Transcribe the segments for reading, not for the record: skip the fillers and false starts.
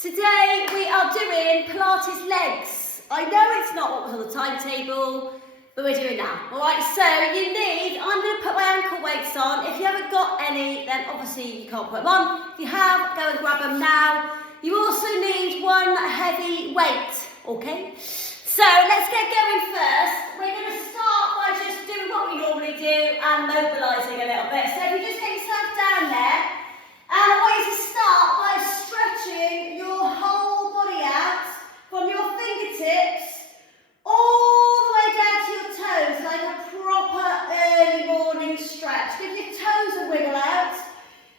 Today we are doing Pilates legs. I know it's not what was on the timetable, but we're doing that. Alright, so I'm going to put my ankle weights on. If you haven't got any, then obviously you can't put them on. If you have, go and grab them now. You also need one heavy weight, okay? So let's get going first. We're going to start by just doing what we normally do and mobilising a little bit. So if you just get yourself down there, and I want you to start by stretching your whole body out from your fingertips all the way down to your toes, like a proper early morning stretch. Give your toes a wiggle out.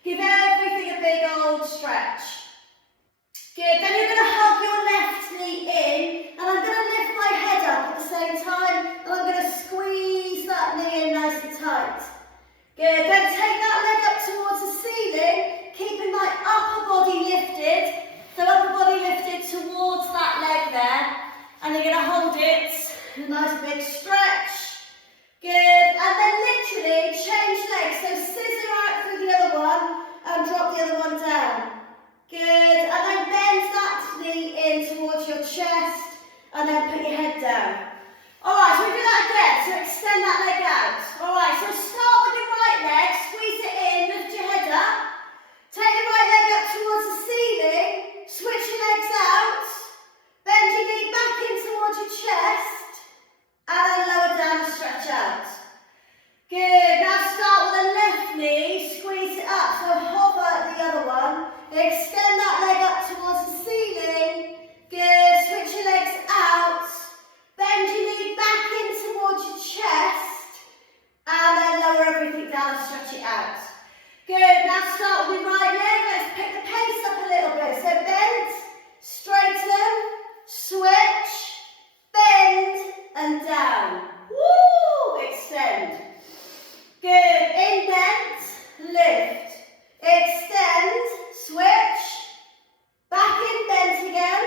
Give everything a big old stretch. Good. Then you're going to hug your left knee in, and I'm going to lift my head up at the same time, and I'm going to squeeze that knee in nice and tight. Good. Then take that leg up towards the ceiling, keeping my upper body lifted. So upper body lifted towards that leg there. And you're going to hold it. Nice big stretch. Good. And then literally change legs. So scissor out through the other one and drop the other one down. Good. And then bend that knee in towards your chest. And then put your head down. Alright, so we do that again. So extend that leg out. Alright, so start with your right leg. Squeeze it in. Lift your head up. Take your right leg up towards the ceiling, switch your legs out, bend your knee back in towards your chest, and then lower down and stretch out. Good, now start with the left knee, squeeze it up, so hover the other one, extend that leg up towards the ceiling, good, switch your legs out, bend your knee back in towards your chest, and then lower everything down and stretch it out. Good, now start with your right leg, let's pick the pace up a little bit. So bend, straighten, switch, bend and down. Woo! Extend. Good, in bend, lift, extend, switch, back in bend again,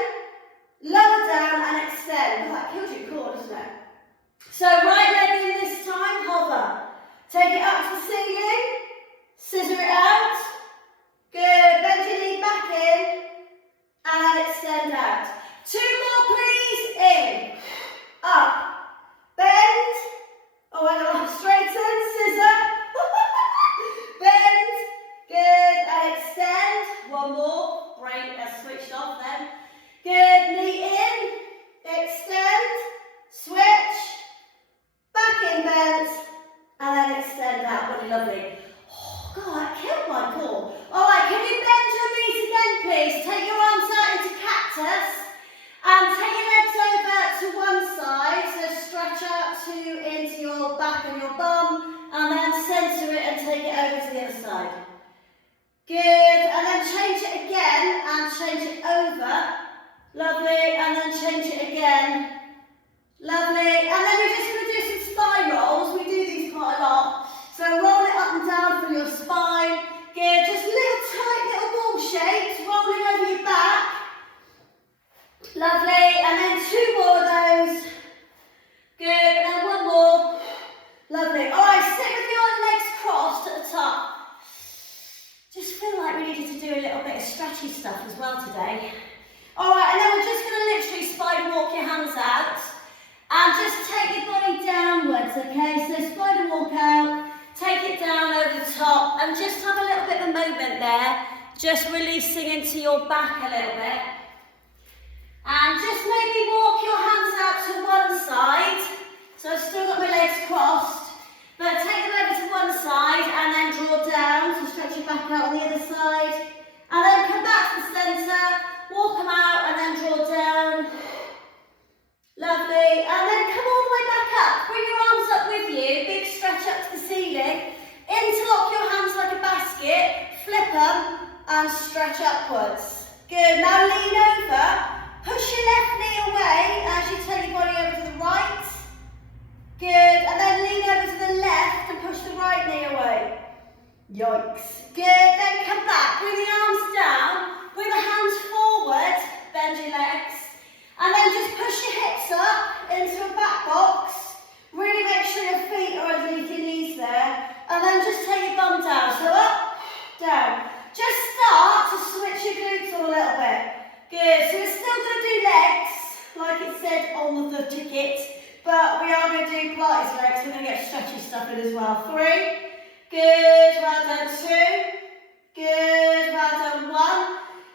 lower down and extend. Oh, that killed your core, doesn't it? So right leg in this time, hover. Take it up to the ceiling. Scissor it out. Good. Bend your knee back in. And extend out. Two more, please. In. Up. Bend. Oh, hang on. Straighten. Scissor. Bend. Good. And extend. One more. Brain has switched off then. Good. Knee in. Extend. Switch. Back in bend. And then extend out. Really lovely. God, that killed my core. Alright, can you bend your knees again, please? Take your arms out into cactus. And take your legs over to one side. So stretch out into your back and your bum. And then centre it and take it over to the other side. Good. And then change it again and change it over. Lovely. And then change it again. Lovely. And then we're just going to do some spine rolls. We do these quite a lot. So roll it up and down from your spine. Good, just little tight little ball shapes, rolling over your back. Lovely, and then two more of those. Good, and then one more. Lovely. Alright, sit with your legs crossed at the top. Just feel like we needed to do a little bit of stretchy stuff as well today. Alright, and then we're just going to literally spider walk your hands out. And just take your body downwards, okay? So spider walk out. Take it down over the top and just have a little bit of a moment there, just releasing into your back a little bit. And just maybe walk your hands out to one side. So I've still got my legs crossed, but take them over to one side and then draw down, so stretch your back out on the other side. And then come back to the centre, walk them out and then draw down. Lovely, and then come all the way back up. Bring your arms up with you, big stretch up to the ceiling. Interlock your hands like a basket, flip them and stretch upwards. Good, now lean over. Push your left knee away as you take your body over to the right. Good, and then lean over to the left and push the right knee away. Yikes. Good, then come back, bring the arms down, bring the hands forward, bend your legs. And then just push your hips up into a back box. Really make sure your feet are underneath your knees there. And then just take your bum down. So up, down. Just start to switch your glutes on a little bit. said on the ticket, but we are going to do Pilates legs. We're going to get stretchy stuff in as well. 3, good, well done. 2, good, well done. 1.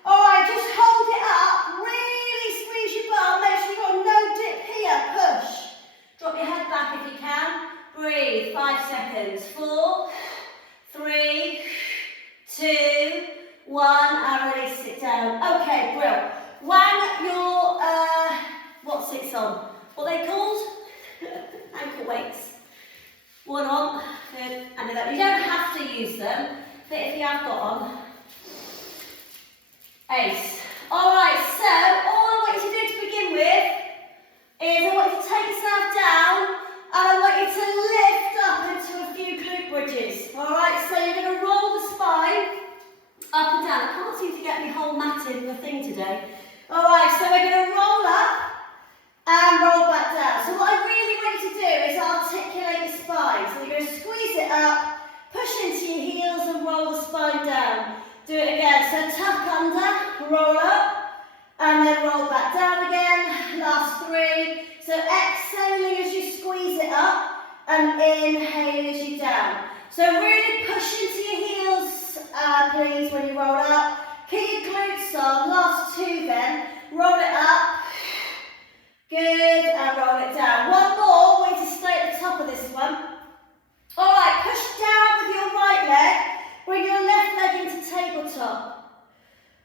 All right, just hold it up. Really squeeze your bum. Make sure you've got no dip here. Push. Drop your head back if you can. Breathe. 5 seconds. 4, 3, 2, 1, and release it down. Okay, brilliant. Wang your, what's it on? What are they called? Ankle weights. One on, good, and then you don't have to use them, but if you have got on, ace. Alright, so all I want you to do to begin with is I want you to take yourself down and I want you to lift up into a few glute bridges. Alright, so you're going to roll the spine up and down. I can't seem to get my whole mat in the thing today. Alright, so we're going to roll up and roll back down. So what I really want you to do is articulate the spine. So you're going to squeeze it up, push into your heels and roll the spine down. Do it again. So tuck under, roll up, and then roll back down again. Last 3. So exhaling as you squeeze it up and inhaling as you down. So really push into your heels, please, when you roll up. Keep your glutes on. Last 2 then. Roll it up. Good, and roll it down. One more. Want you to stay at the top of this one. All right, push down with your right leg. Bring your left leg into tabletop.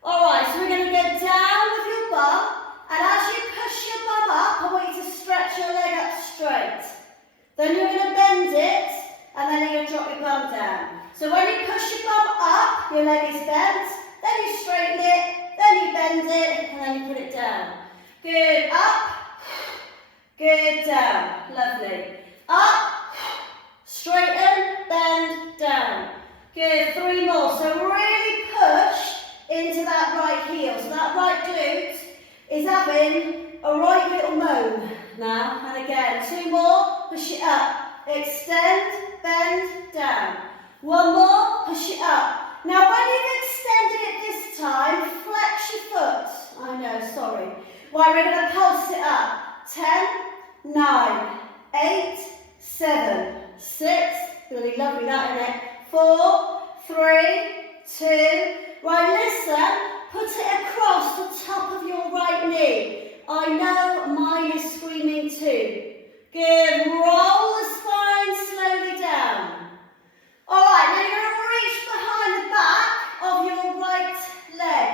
All right, so we're going to go down with your bum, and as you push your bum up, I want you to stretch your leg up straight. Then you're going to bend it, and then you're going to drop your bum down. So when you push your bum up, your leg is bent, then you straighten it, then you bend it, and then you put it down. Good, up, good, down, lovely. Up, straighten, bend, down. Good, 3 more. So really push into that right heel. So that right glute is having a right little moan now. And again, 2 more, push it up. Extend, bend, down. 1 more, push it up. Now when you've extended it this time, flex your foot. I know, sorry. Right, we're going to pulse it up. 10, 9, 8, 7, 6. Really lovely that, isn't it? 4, 3, 2. Right, listen. Put it across the top of your right knee. I know mine is screaming too. Good. Roll the spine slowly down. All right, now you're going to reach behind the back of your right leg.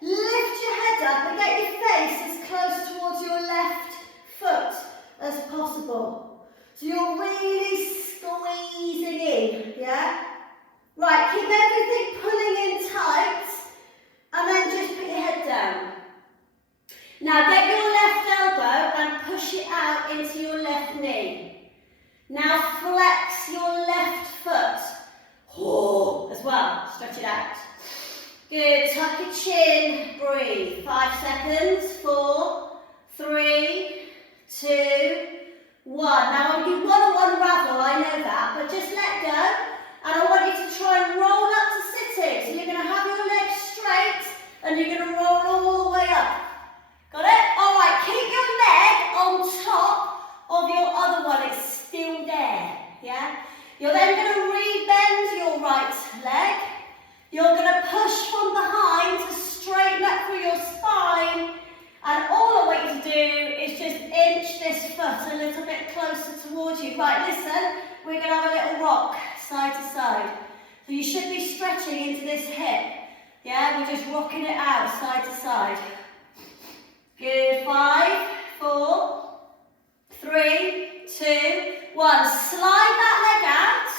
Lift your head up and get your face as close towards your left foot as possible. So you're really squeezing in, yeah? Right, keep everything pulling in tight, and then just put your head down. Now get your left elbow and push it out into your left knee. Now flex your left foot. Oh, as well, stretch it out. Good, tuck your chin, breathe. 5 seconds, 4, 3, 2, 1. Now I'm going to do 1 on 1 ravel, I know that, but just let go. And I want you to try and roll up to sitting. So you're going to have your legs straight and you're going to roll all the way up. Got it? All right, keep your leg on top of your other one. It's still there, yeah? You're then going to re-bend your right leg. You're going to push from behind to straighten up through your spine. And all I want you to do is just inch this foot a little bit closer towards you. Right, listen, we're going to have a little rock. Side to side. So you should be stretching into this hip. Yeah, we're just rocking it out side to side. Good. 5, 4, 3, 2, 1. Slide that leg out.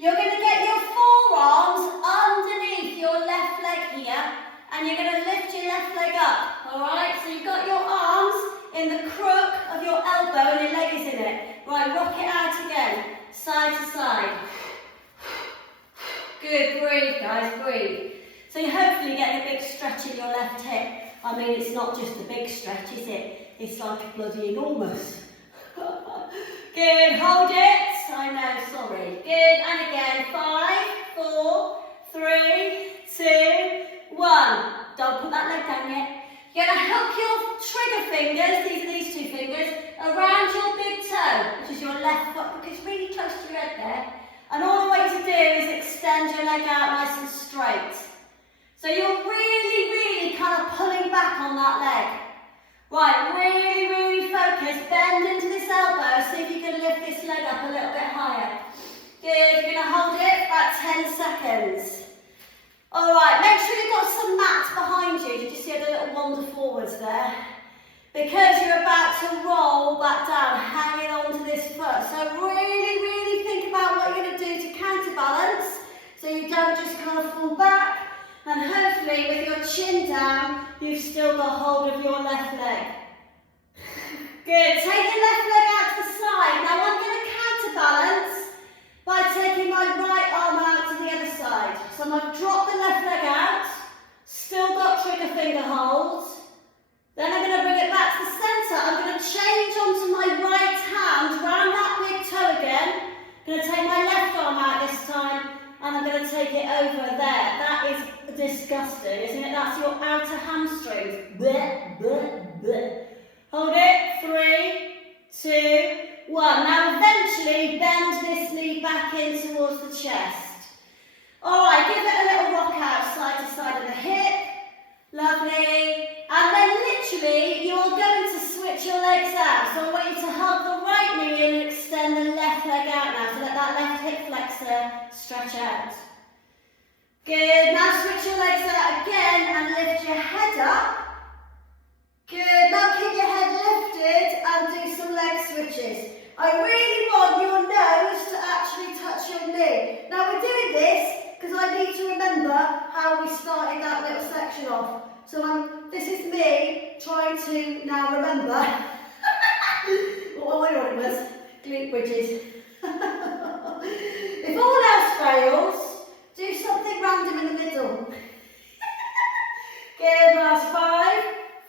You're going to get your forearms underneath your left leg here, and you're going to lift your left leg up. All right. So you've got your arms in the crook of your elbow, and your leg is in it. Right. Rock it out again, side to side. Good, breathe guys, breathe. So you hopefully get a big stretch in your left hip. I mean, it's not just a big stretch, is it? It's like bloody enormous. Good, hold it. I know, sorry. Good, and again, 5, 4, 3, 2, 1. Don't put that leg down yet. You're going to hook your trigger fingers, these are these two fingers, around your big toe, which is your left foot, because it's really close to your head there. And all the way to do is extend your leg out nice and straight. So you're really, really kind of pulling back on that leg. Right, really, really focus. Bend into this elbow. See if you can lift this leg up a little bit higher. Good. You're going to hold it for about 10 seconds. All right, make sure you've got some mats behind you. Did you see the little wander forwards there? Because you're about to roll back down, hanging on to this foot. So really, really think about what you're going to do to counterbalance so you don't just kind of fall back. And hopefully with your chin down, you've still got hold of your left leg. Good. Take your left leg out to the side. Now I'm going to counterbalance by taking my right arm out to the other side. So I'm going to drop the left leg out, still got trigger finger hold. Then I'm going to bring it back to the centre. I'm going to change onto my right hand, round that big toe again. I'm going to take my left arm out this time, and I'm going to take it over there. That is disgusting, isn't it? That's your outer hamstrings. Bleh, bleh, bleh. Hold it. 3, 2, 1. Now eventually bend this knee back in towards the chest. Alright, give it a little rock out side to side of the hip. Lovely. And then literally you're going to switch your legs out. So I want you to hug the right knee in and extend the left leg out now. So let that left hip flexor stretch out. Good. Now switch your legs out again and lift your head up. Good. Now keep your head lifted and do some leg switches. I really want your nose to actually touch your knee. Now we're doing this because I need to remember how we started that little section off. So this is me trying to now remember what my order was. Glute bridges. If all else fails, do something random in the middle. Good, last 5,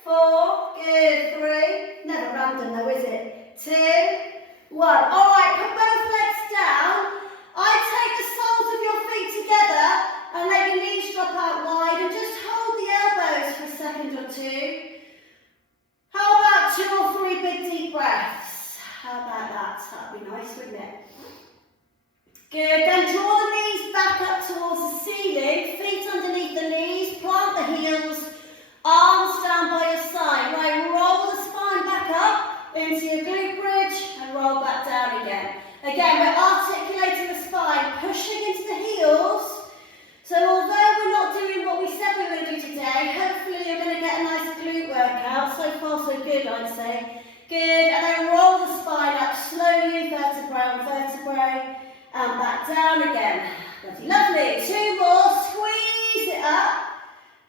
4, good, 3. Never random though, is it? 2, 1. Alright, put both legs down. I take the soles of your feet together and let your knees drop out wide and just hold the elbows for a second or two. How about 2 or 3 big deep breaths? How about that? That'd be nice, wouldn't it? Good. Then draw the knees back up towards the ceiling, feet underneath the knees, plant the heels, arms down by your side. Right, roll the spine back up into your glute bridge and roll back down again. Again, we're articulating the spine, pushing into the heels. So although we're not doing what we said we were going to do today, hopefully you're going to get a nice glute workout. So far so good, I'd say. Good, and then roll the spine up slowly, vertebrae on vertebrae, and back down again. Lovely, lovely. 2 more, squeeze it up,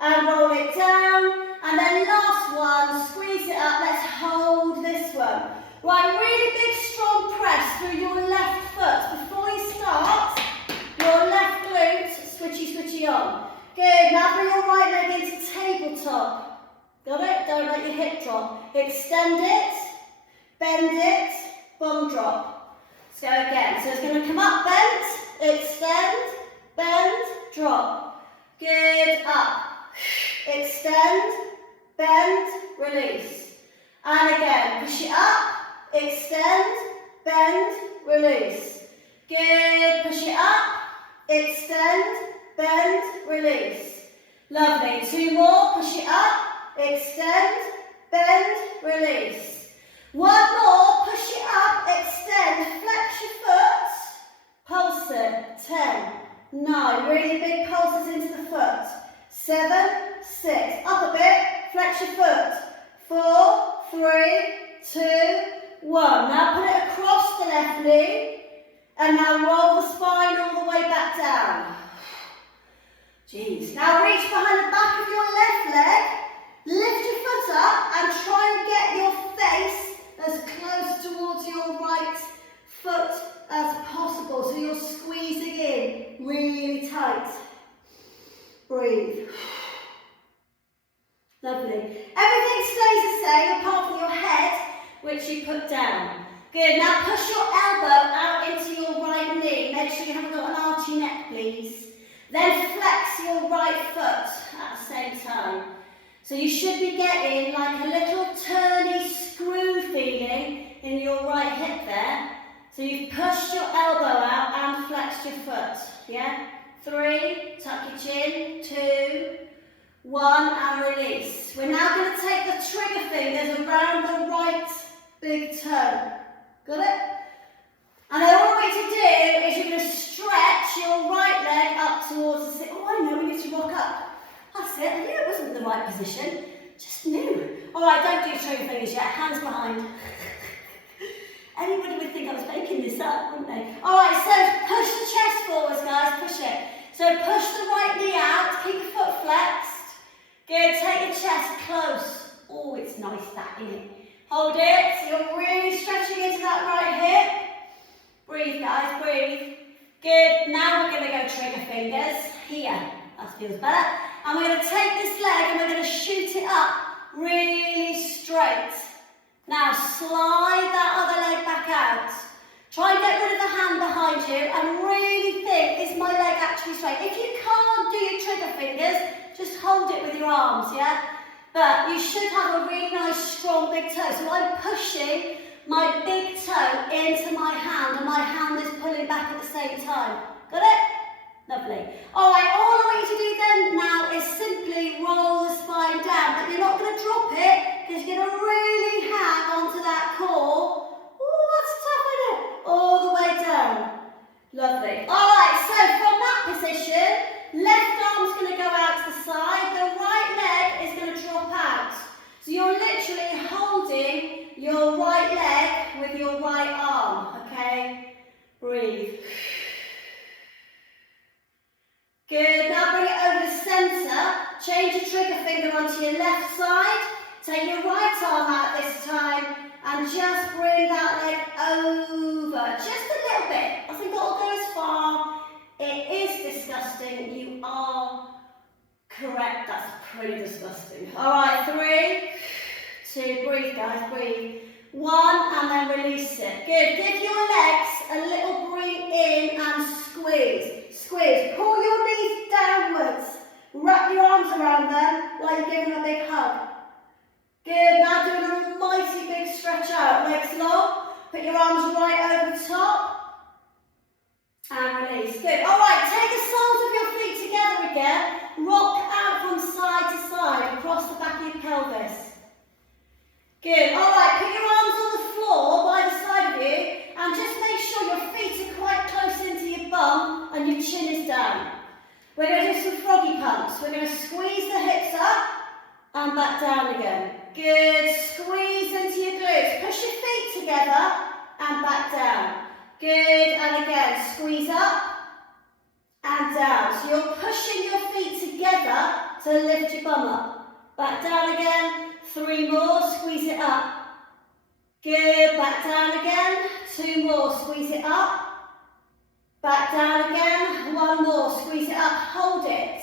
and roll it down. And then last one, squeeze it up, let's hold this one. Right, really big strong press through your left foot. Before you start, your left glute, switchy on. Good, now bring your right leg into tabletop. Got it? Don't let your hip drop. Extend it, bend it, bum drop. Let's go again. So it's going to come up, bent, extend, bend, drop. Good, up. Extend, bend, release. And again, push it up. Extend, bend, release. Good. Push it up. Extend, bend, release. Lovely. 2 more. Push it up. Extend, bend, release. 1 more. Push it up. Extend. Flex your foot. Pulse it. 10, 9. Really big pulses into the foot. 7, 6. Up a bit. Flex your foot. 4, 3, 2, 1. Now put it across the left knee. And now roll the spine all the way back down. Jeez. Now reach behind the back of your left leg. Lift your foot up and try and get your face as close towards your right foot as possible. So you're squeezing in really tight. Breathe. Lovely. Everything stays the same apart from your head, which you put down. Good. Now push your elbow out into your right knee. Make sure you haven't got an archy neck, please. Then flex your right foot at the same time. So you should be getting like a little turny screw feeling in your right hip there. So you've pushed your elbow out and flexed your foot, yeah? 3, tuck your chin, 2, 1, and release. We're now going to take the trigger fingers around the right big toe. Got it? And then all we need to do is you're going to stretch your right leg up towards the sit. Oh, I know, we need to rock up. That's it. I knew it wasn't in the right position. Just knew. All right, don't do trigger fingers yet. Hands behind. Anybody would think I was making this up, wouldn't they? All right, so push the chest forwards, guys. Push it. So push the right knee out. Keep your foot flexed. Good. Take your chest close. Oh, it's nice that, isn't it? Hold it. So you're really stretching into that right hip. Breathe, guys. Breathe. Good. Now we're going to go trigger fingers. Here. That feels better. And we're going to take this leg and we're going to shoot it up really straight. Now slide that other leg back out. Try and get rid of the hand behind you and really think, is my leg actually straight? If you can't do your trigger fingers, just hold it with your arms, yeah? But you should have a really nice strong big toe. So I'm pushing my big toe into my hand and my hand is pulling back at the same time. Got it? Lovely. All right, all I want you to do then now is simply roll the spine down, but you're not going to drop it because you're going to really hang onto that core. Oh, that's tough, isn't it? All the way down. Lovely. All right, so from that position, left arm's going to go out to the side, the right leg is going to drop out. So you're literally holding your right leg with your right arm, okay? Breathe. Good, now bring it over the centre, change your trigger finger onto your left side, take your right arm out this time and just bring that leg over, just a little bit. I think that'll go as far. It is disgusting, you are correct, that's pretty disgusting. Alright, 3, 2, breathe guys, breathe. 1 and then release it. Good, give your legs a little breathe in and squeeze. Squeeze, pull your knees downwards, wrap your arms around them like you're giving a big hug. Good, now doing a mighty big stretch out, legs long, put your arms right over top, and release. Good, alright, take the soles of your feet together again, rock out from side to side, across the back of your pelvis. Good, alright, put your arms on the floor by the side of you, and just make sure your feet are quite close into your bum and your chin is down. We're going to do some froggy pumps. We're going to squeeze the hips up and back down again. Good, squeeze into your glutes. Push your feet together and back down. Good, and again, squeeze up and down. So you're pushing your feet together to lift your bum up. Back down again, 3 more, squeeze it up. Good, back down again, 2 more, squeeze it up. Back down again, 1 more, squeeze it up, hold it.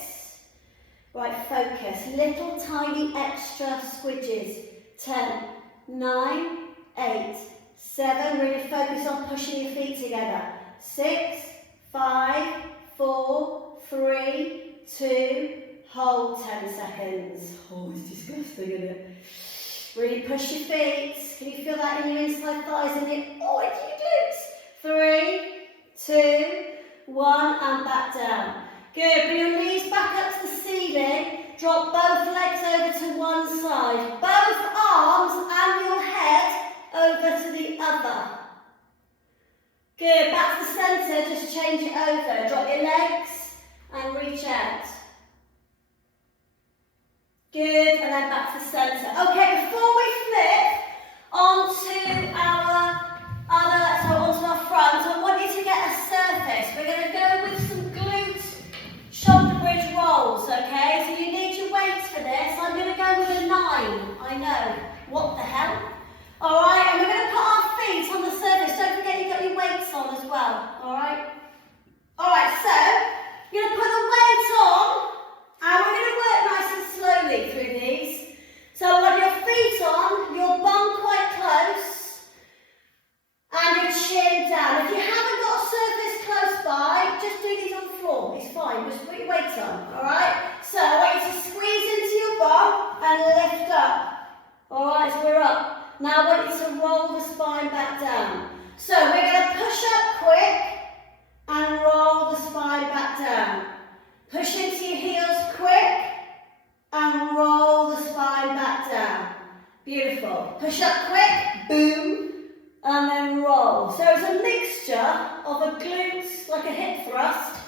Right, focus, little tiny extra squidges. 10, 9, 8, 7, really focus on pushing your feet together. 6, 5, 4, 3, 2, hold 10 seconds. Oh, it's disgusting, isn't it? Really push your feet. Can you feel that in your inside thighs and your, oh, into your glutes? 3, 2, 1, and back down. Good, bring your knees back up to the ceiling. Drop both legs over to one side. Both arms and your head over to the other. Good, back to the centre, just change it over. Drop your legs and reach out. Good, and then back to the centre. Okay, before we flip onto onto our front, I want you to get a surface. We're going to go with some glute shoulder bridge rolls, okay? So you need your weights for this. I'm going to go with a 9. I know. What the hell? Alright, and we're going to put our feet on the surface. Don't forget you've got your weights on as well. Alright? Alright, so you're going to put the weight on and we're going to work nice and slowly through these. So when your feet on, your bum quite close and your chin down. If you haven't got a surface close by, just do these on the floor. It's fine. Just put your weights on. Alright? So I want you to squeeze into your bum and All right, so we're up. Now I want you to roll the spine back down. So we're going to push up quick and roll the spine back down. Push into your heels quick and roll the spine back down. Beautiful. Push up quick, boom, and then roll. So it's a mixture of a glute, like a hip thrust,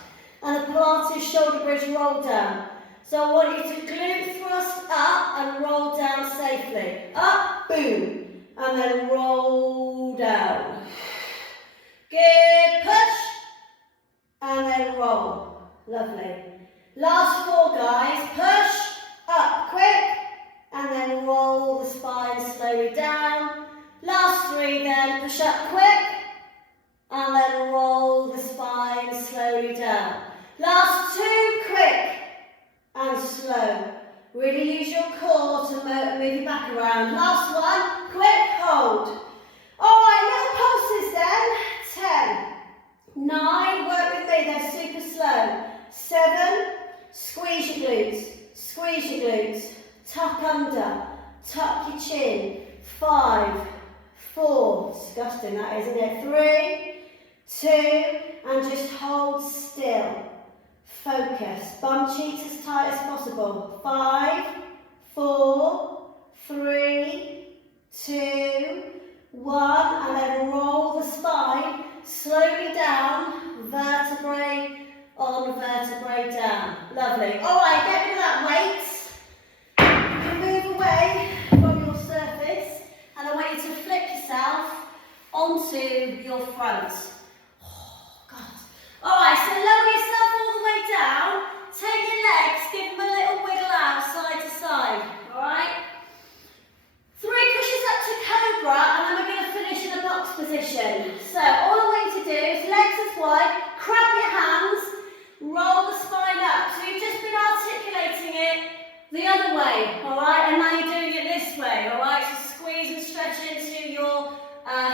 and a Pilates shoulder bridge roll down. So I want you to glute thrust up and roll down safely. Up, boom, and then roll down. Good, push, and then roll. Lovely. Last 4 guys, push, up quick, and then roll the spine slowly down. Last 3 then, push up quick, and then roll the spine slowly down. Last 2, quick and slow. Really use your core to move your back around. Last 1, quick, hold. Alright, little pulses then. 10, 9, work with me, they're super slow. 7, squeeze your glutes, squeeze your glutes. Tuck under, tuck your chin. 5, 4, disgusting that, isn't it? 3, 2, and just hold still. Focus, bum cheeks as tight as possible. 5, 4, 3, 2, 1, and then roll the spine slowly down, vertebrae on vertebrae down. Lovely. All right, get rid of that weight. You can move away from your surface, and I want you to flip yourself onto your front. Oh, God. All right, so lower yourself all the way down. Take your legs, give them a little wiggle out side to side. All right. 3 pushes up to cobra, and then we're going to finish in a box position. So all I want you to do is legs as wide, grab your hands, roll the spine up. So you've just been articulating it the other way, all right? And now you're doing it this way, all right? So squeeze and stretch into your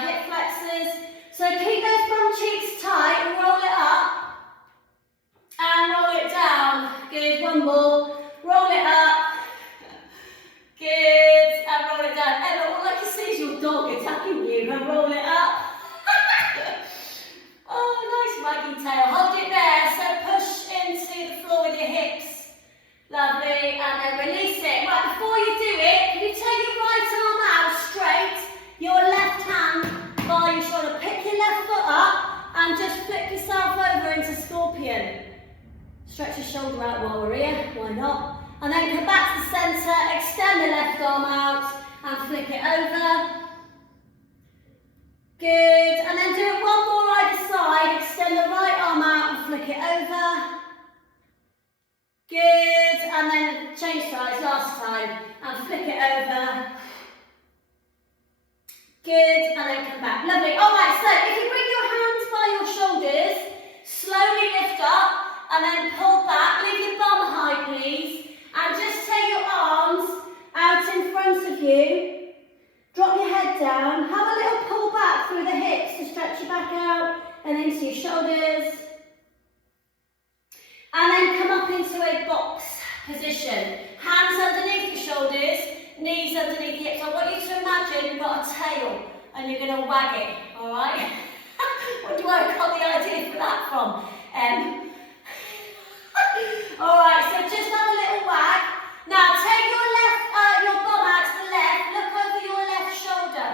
hip flexors. So keep those bum cheeks tight and roll it up and roll it down. Good, 1 more. Roll it up. Good, and roll it down. Emma, all I can see is your dog attacking you, and roll it up. Oh, nice wagging tail. Hold it there, so push into the floor with your hips. Lovely, and then release it. Right, before you do it, can you take your right arm out straight, your left hand by your shoulder. Pick your left foot up, and just flip yourself over into scorpion. Stretch your shoulder out while we're here, why not? And then come back to the centre, extend the left arm out and flip it over. Good, and then do it 1 more either side, extend the right arm out and flick it over. Good, and then change sides last time and flick it over. Good, and then come back. Lovely. Alright, so if you bring your hands by your shoulders, slowly lift up and then pull back. Leave your bum high, please. And just take your arms out in front of you. Drop your head down. Have a little pull back through the hips to stretch your back out and into your shoulders. And then come up into a box position. Hands underneath your shoulders, knees underneath the hips. I want you to imagine you've got a tail and you're going to wag it, all right? Where do I got the idea for that from? All right, so just have a little wag. Now take your bum out to the left. Look over your left shoulder.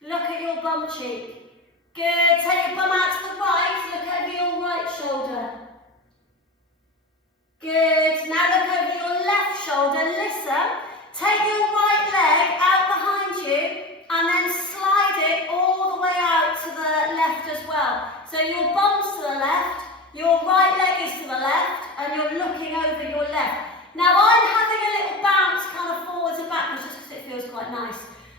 Look at your bum cheek. Good. Take your bum out to the right. Look over your right shoulder. Good. Now look over your left shoulder. Listen. Take your right leg out behind you and then slide it all the way out to the left as well. So your bum's to the left, your right leg is to the left, and you're looking over your left. Now I'm having a little bounce kind of forwards and backwards just because it feels quite nice.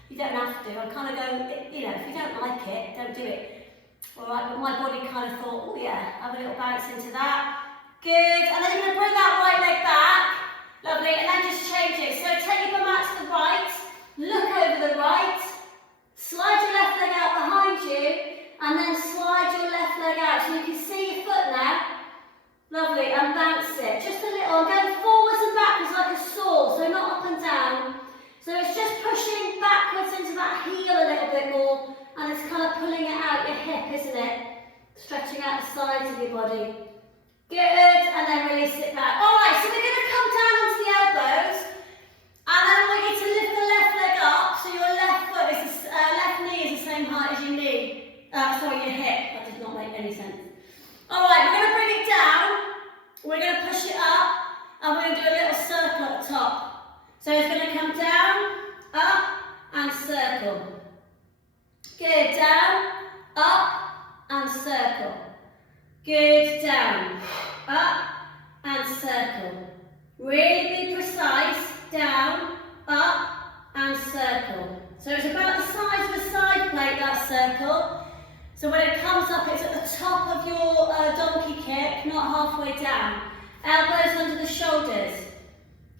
You don't have to. I'm kind of going, you know, if you don't like it, don't do it. Alright, but my body kind of thought, oh yeah, have a little bounce into that. Good, and then you're going to bring that right leg back. Lovely, and then just change it. So take your bum out to the right, look over the right, slide your left leg out behind you, and then slide your left leg out so you can see your foot now. Lovely, and bounce it. Just a little, going forwards and backwards like a saw, so not up and down. So it's just hip, isn't it? Stretching out the sides of your body. Good, and then release it back. All right, so we're going to come down onto the elbows, and then I want you to lift the left leg up, so your left foot is, left knee is the same height as your knee. Sorry, your hip. That did not make any sense. All right, we're going to bring it down. We're going to push it up, and we're going to do a little circle at the top. So it's going to come down, up, and circle. Good, down, up, and circle. Good, down, up, and circle. Really be precise, down, up, and circle. So it's about the size of a side plate, that circle. So when it comes up, it's at the top of your donkey kick, not halfway down. Elbows under the shoulders.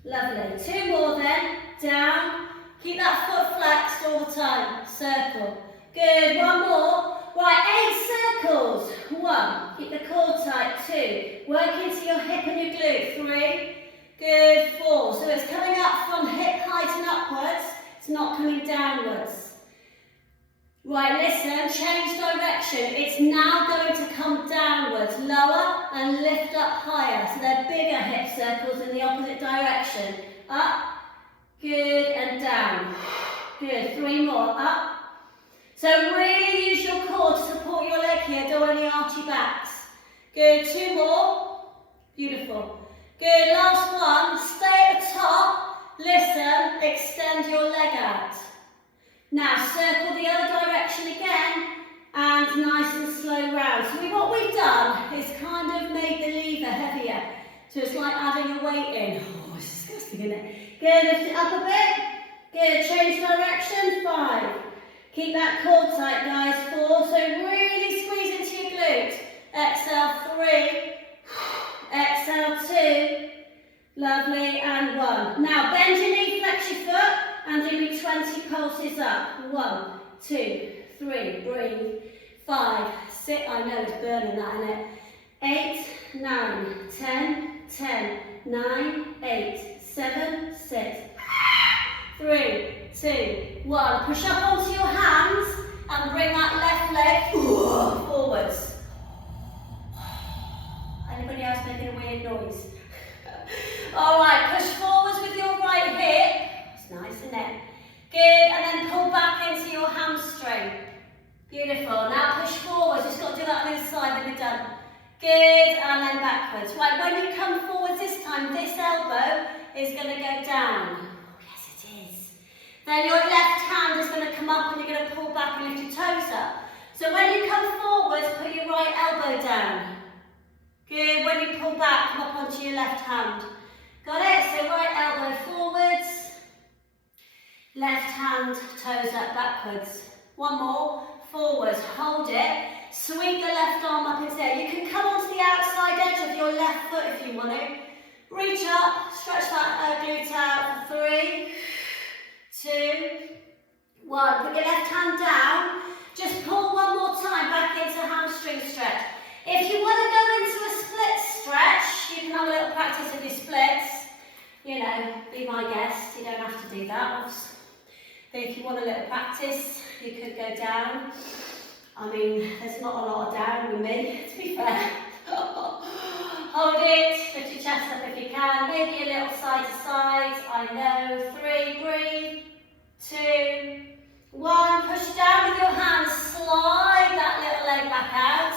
Lovely. 2 more then, down. Keep that foot flexed all the time. Circle. Good, 1 more. Right, 8 circles. 1, keep the core tight. 2, work into your hip and your glute. 3, good. 4, so it's coming up from hip height and upwards. It's not coming downwards. Right, listen, change direction. It's now going to come downwards, lower and lift up higher. So they're bigger hip circles in the opposite direction. Up, good, and down. Good, 3 more, up. So really use your core to support your leg here, don't only arch your backs. Good, 2 more. Beautiful. Good, last one. Stay at the top. Listen, extend your leg out. Now circle the other direction again and nice and slow round. So what we've done is kind of made the lever heavier. So it's like adding a weight in. Oh, it's disgusting, isn't it? Good, lift it up a bit. Good, change direction. 5. Keep that core tight, guys. 4. So really squeeze into your glute. Exhale, 3. Exhale, 2. Lovely, and 1. Now bend your knee, flex your foot, and do me 20 pulses up. 1, 2, 3. Breathe. 5, 6. I know it's burning that, isn't it? 8, 9, 10, 10, 9, 8, 7, 6. 3, 2, 1. Push up onto your hands and bring that left leg forwards. Anybody else making a weird noise? Alright, push forwards with your right hip. It's nice, isn't it? Good, and then pull back into your hamstring. Beautiful. Now push forwards. Just got to do that on the inside, then we're done. Good, and then backwards. Right, when you come forwards this time, this elbow is going to go down. Then your left hand is going to come up and you're going to pull back and lift your toes up. So when you come forwards, put your right elbow down. Good. When you pull back, come up onto your left hand. Got it? So right elbow forwards. Left hand, toes up backwards. 1 more. Forwards. Hold it. Sweep the left arm up into there. You can come onto the outside edge of your left foot if you want to. Reach up. Stretch that glute out for 3. 2, 1. Put your left hand down. Just pull 1 more time back into hamstring stretch. If you want to go into a split stretch, you can have a little practice of your splits. You know, be my guest. You don't have to do that. But if you want a little practice, you could go down. I mean, there's not a lot of down with me, to be fair. Hold it. Lift your chest up if you can. Maybe a little side to side. I know. 3. Breathe. 2, 1, push down with your hands, slide that little leg back out,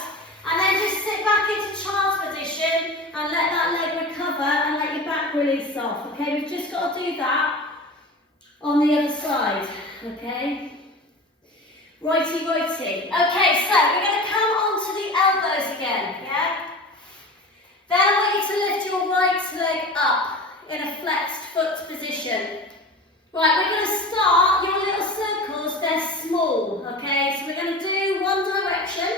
and then just sit back into child's position and let that leg recover and let your back release off. Okay, we've just got to do that on the other side. Okay, righty righty. Okay, so we're going to come onto the elbows again. Yeah. Then I want you to lift your right leg up in a flexed foot position. Right, we're going to start your little circles, they're small, okay? So we're going to do 1 direction,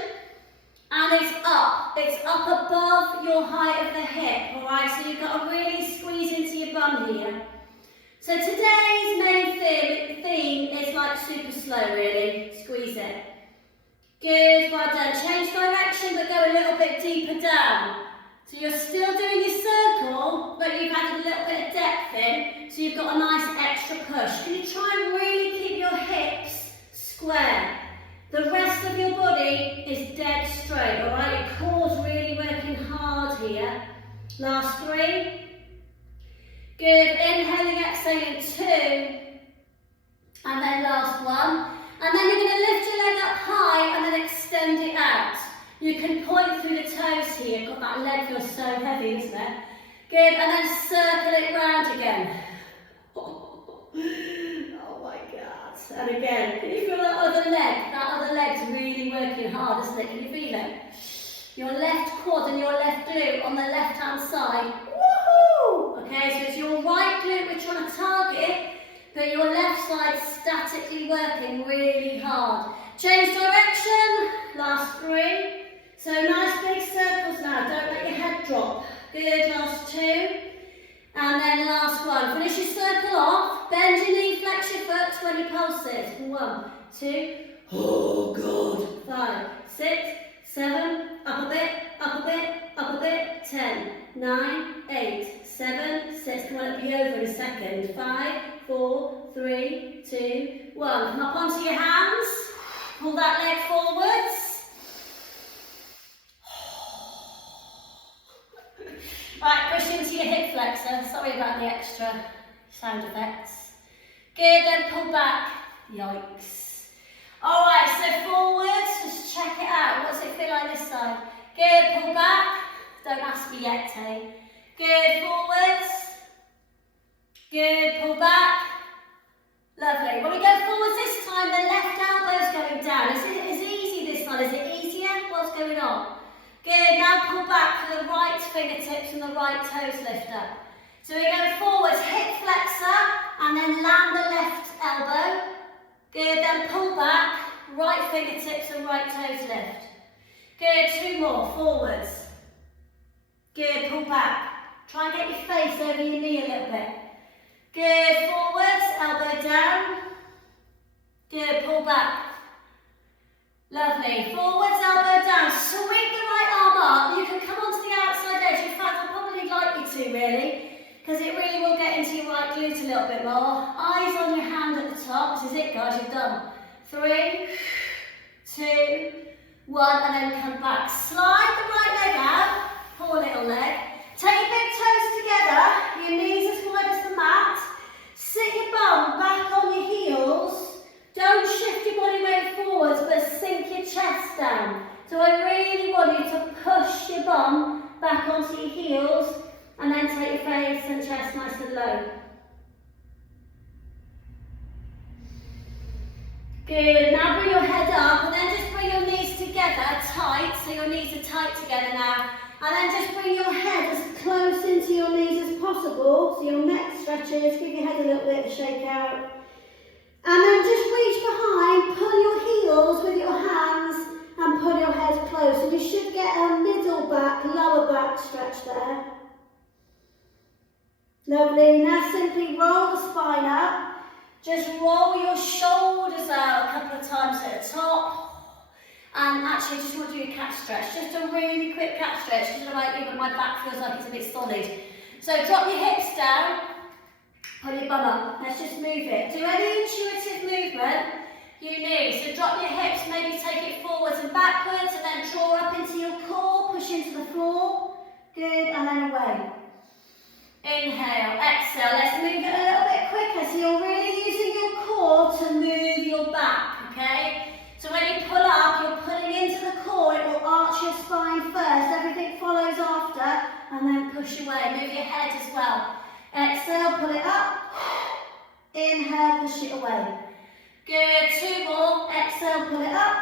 and it's up above your height of the hip, all right? So you've got to really squeeze into your bum here. So today's main theme is like super slow, really. Squeeze it. Good, well done. Change direction, but go a little bit deeper down. So you're still doing your circle, but you've added a little bit of depth in, so you've got a nice extra push. Can you try and really keep your hips square? The rest of your body is Last 3. Good, inhaling, exhaling 2. And then last 1. And then you're going to lift your leg up high and then extend it out. You can point through the toes here. God, that leg feels so heavy, isn't it? Good, and then circle it round again. Oh my God. And again, can you feel that other leg? That other leg's really working hard, isn't it? Can you feel it? Your left quad and your left glute on the left-hand side. Woohoo! Okay, so it's your right glute we're trying to target, but your left side statically working really hard. Change direction. Last 3. So nice big circles now. Don't let your head drop. Good, last 2. And then last 1. Finish your circle off. Bend your knee, flex your foot, 20 pulses. 1, 2. Oh, good. 5, 6, 7. Up a bit, up a bit, up a bit. 10, 9, 8, 7, 6. Come on, it'll be over in a second. 5, 4, 3, 2, 1. Come up onto your hands. Pull that leg forwards. Right, push into your hip flexor. Sorry about the extra sound effects. Good, then pull back. Yikes. Alright, so forwards, just check it out. What's it feel like this side? Good, pull back. Don't ask me yet, Tay. Good, forwards. Good, pull back. Lovely. When we go forwards this time, the left elbow's going down. Is it easy this time? Is it easier? What's going on? Good, now pull back for the right fingertips and the right toes lift up. So we go forwards, hip flexor, and then land the left elbow. Good, then pull back, right fingertips and right toes lift. Good, 2 more, forwards. Good, pull back. Try and get your face over your knee a little bit. Good, forwards, elbow down. Good, pull back. Lovely, forwards, elbow down. Sweep the right arm up. You can come onto the outside edge. In fact, I'd probably like you to, really, because it really will get into your right glute a little bit more. Eyes on your hand at the top. This is it, guys, you've done. 3, 2, 1, and then come back. Slide the right leg out. Poor little leg. Take your big toes together. Your knees as wide as the mat. Sit your bum back on your heels. Don't shift your body weight forwards, but sink your chest down. So I really want you to push your bum back onto your heels and then take your face and chest nice and low. Good, now bring your head up and then just bring your knees together tight, so your knees are tight together now. And then just bring your head as close into your knees as possible, so your neck stretches, give your head a little bit of a shake out. And then just reach behind, pull your heels with your hands and pull your head close. And you should get a middle back, lower back stretch there. Lovely. Now simply roll the spine up. Just roll your shoulders out a couple of times at the top. And actually, I just want to do a cat stretch. Just a really quick cat stretch, because my back feels like it's a bit solid. So drop your hips down. Pull your bum up. Let's just move it. Do any intuitive movement you need. So drop your hips, maybe take it forwards and backwards, and then draw up into your core, push into the floor. Good, and then away. Inhale, exhale. Let's move it a little bit quicker. So you're really using your core to move your back, okay? So when you pull up, you're pulling into the core. It will arch your spine first. Everything follows after, and then push away. Move your head as well. Exhale, pull it up. Inhale, push it away. Good, 2 more. Exhale, pull it up.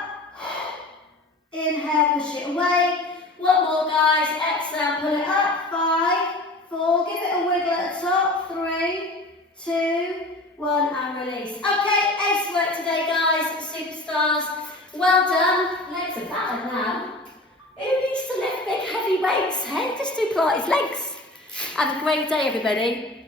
Inhale, push it away. 1 more, guys. Exhale, pull it up. 5, 4. Give it a wiggle at the top. 3, 2, 1, and release. Okay, ace work today, guys. Superstars. Well done. Legs are better now. Who needs to lift big heavy weights, hey? Just do Pilates legs. Have a great day, everybody.